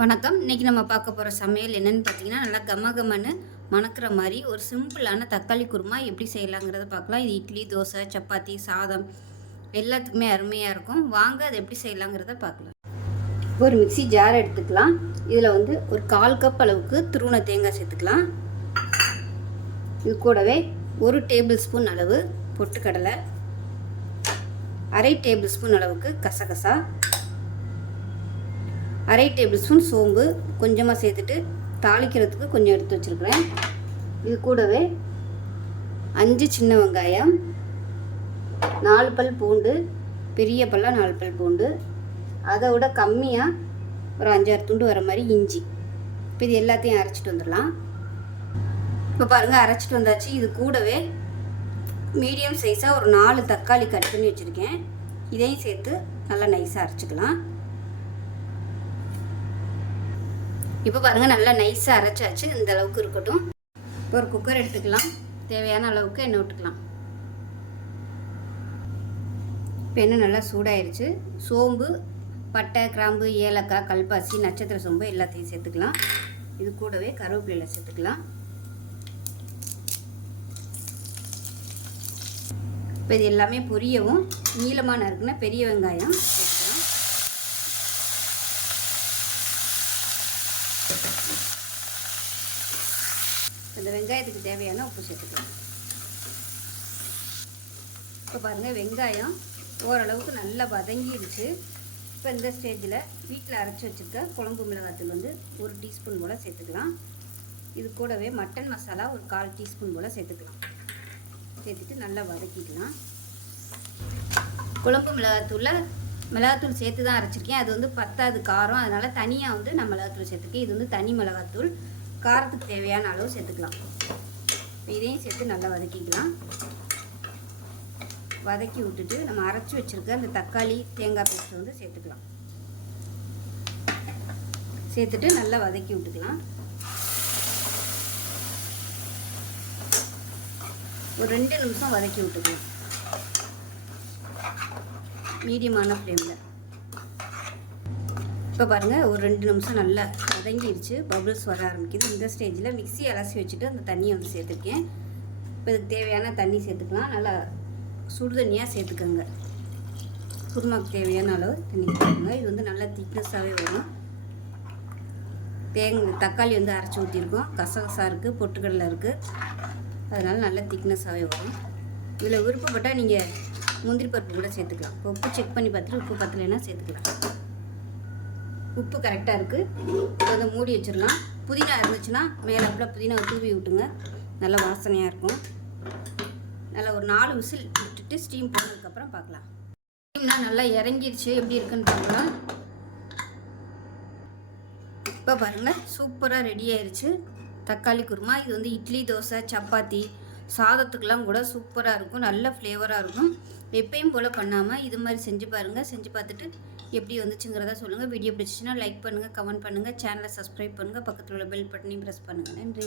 வணக்கம். இன்றைக்கி நம்ம பார்க்க போகிற சமையல் என்னென்னு பார்த்தீங்கன்னா, நல்லா கமகமன்னு மணக்கிற மாதிரி ஒரு சிம்பிளான தக்காளி குருமா எப்படி செய்யலாங்கிறத பார்க்கலாம். இது இட்லி, தோசை, சப்பாத்தி, சாதம் எல்லாத்துக்குமே அருமையாக இருக்கும். வாங்க அதை எப்படி செய்யலாங்கிறத பார்க்கலாம். ஒரு மிக்ஸி ஜார் எடுத்துக்கலாம். இதில் ஒரு 1/4 கப் அளவுக்கு துருவன தேங்காய் சேர்த்துக்கலாம். இது கூடவே 1 டேபிள் ஸ்பூன் அளவு பொட்டுக்கடலை, 1/2 டேபிள் ஸ்பூன் அளவுக்கு கசகசா, 1/2 டேபிள் ஸ்பூன் சோம்பு கொஞ்சமாக சேர்த்துட்டு தாளிக்கிறதுக்கு கொஞ்சம் எடுத்து வச்சுருக்கிறேன். இது கூடவே 5 சின்ன வெங்காயம், 4 பல் பூண்டு, பெரிய பல்லாக 4 பல் பூண்டு, அதை விட கம்மியாக ஒரு 5-6 துண்டு வர மாதிரி இஞ்சி. இப்போ இது எல்லாத்தையும் அரைச்சிட்டு வந்துடலாம். இப்போ பாருங்கள், அரைச்சிட்டு வந்தாச்சு. இது கூடவே மீடியம் சைஸாக ஒரு 4 தக்காளி கட் பண்ணி வச்சுருக்கேன். இதையும் சேர்த்து நல்லா நைஸாக அரைச்சிக்கலாம். இப்போ பாருங்கள், நல்லா நைஸாக அரைச்சாச்சு. இந்த அளவுக்கு இருக்கட்டும். இப்போ ஒரு குக்கர் எடுத்துக்கலாம். தேவையான அளவுக்கு எண்ணெய் விட்டுக்கலாம். இப்போ எண்ணெய் நல்லா சூடாயிருச்சு. சோம்பு, பட்டை, கிராம்பு, ஏலக்காய், கல்பாசி, நட்சத்திர சோம்பு எல்லாத்தையும் சேர்த்துக்கலாம். இது கூடவே கருவேப்பிலை சேர்த்துக்கலாம். இப்போ இது எல்லாமே பொரியவும் நீளமாக நறுக்குன்னா பெரிய வெங்காயம் சேர்த்துக்கலாம். இந்த வெங்காயத்துக்கு தேவையான உப்பு சேர்த்துக்கலாம். இப்போ பாருங்கள், வெங்காயம் ஓரளவுக்கு நல்லா வதங்கிடுச்சு. இப்போ இந்த ஸ்டேஜில் வீட்டில் அரைச்சி வச்சுருக்க குழம்பு மிளகாத்தூள் 1 டீஸ்பூன் போல் சேர்த்துக்கலாம். இது கூடவே மட்டன் மசாலா ஒரு 1/4 டீஸ்பூன் போல் சேர்த்துக்கலாம். சேர்த்துட்டு நல்லா வதக்கிக்கலாம். குழம்பு மிளகாத்தூள் சேர்த்து தான் அரைச்சிருக்கேன். அது பத்தாது காரம், அதனால் தனியாக நான் மிளகாத்தூள் சேர்த்துருக்கேன். இது தனி மிளகாத்தூள். காரத்துக்கு தேவையான அளவு சேர்த்துக்கலாம். இதையும் சேர்த்து நல்லா வதக்கிக்கலாம். வதக்கி விட்டுட்டு நம்ம அரைச்சி வச்சுருக்க அந்த தக்காளி தேங்காய் பேஸ்ட்டை சேர்த்துக்கலாம். சேர்த்துட்டு நல்லா வதக்கி விட்டுக்கலாம். ஒரு 2 நிமிஷம் வதக்கி விட்டுக்கலாம் மீடியமான ஃப்ளேமில். இப்போ பாருங்கள், ஒரு 2 நிமிஷம் நல்லா வதங்கிடுச்சு. பபுள்ஸ் வர ஆரம்பிக்குது. இந்த ஸ்டேஜில் மிக்ஸி அலசி வச்சுட்டு அந்த தண்ணியை சேர்த்துருக்கேன். இப்போ இதுக்கு தேவையான தண்ணி சேர்த்துக்கலாம். நல்லா சுடு தண்ணியாக சேர்த்துக்கோங்க. குருமாக்கு தேவையான அளவு தண்ணி சேர்த்துக்கோங்க. இது நல்லா திக்னஸாகவே வரும். தக்காளி அரைச்சி ஊற்றிருக்கோம். கசகசா இருக்குது, பொட்டுக்கடலை இருக்குது. அதனால் நல்லா திக்னஸாகவே வரும். இதில் விருப்பப்பட்டால் நீங்கள் முந்திரி பருப்பு கூட சேர்த்துக்கலாம். இப்போ உப்பு செக் பண்ணி பார்த்துட்டு உப்பு பத்தலைன்னா சேர்த்துக்கலாம். உப்பு கரெக்டாக இருக்குது. அதை மூடி வச்சிடலாம். புதினா இருந்துச்சுன்னா மேலே அப்படியே புதினாவை தூவி விட்டுங்க. நல்லா வாசனையாக இருக்கும். நல்லா ஒரு 4 விசில் விட்டுட்டு ஸ்டீம் போனதுக்கப்புறம் பார்க்கலாம். ஸ்டீம்னா நல்லா இறங்கிடுச்சு. எப்படி இருக்குன்னு பார்க்கலாம். இப்போ பாருங்கள், சூப்பராக ரெடி ஆயிடுச்சு தக்காளி குருமா. இது இட்லி, தோசை, சப்பாத்தி, சாதத்துக்கெலாம் கூட சூப்பராக இருக்கும். நல்ல ஃப்ளேவராக இருக்கும். எப்பயும் போல் பண்ணாமல் இது மாதிரி செஞ்சு பாருங்கள். செஞ்சு பார்த்துட்டு எப்படி வந்துச்சுங்கிறத சொல்லுங்கள். வீடியோ பிடிச்சிச்சின்னா லைக் பண்ணுங்கள், கமெண்ட் பண்ணுங்கள், சேனலை சப்ஸ்கிரைப் பண்ணுங்கள், பக்கத்தில் உள்ள பெல் பட்டனையும் ப்ரெஸ் பண்ணுங்கள். நன்றி.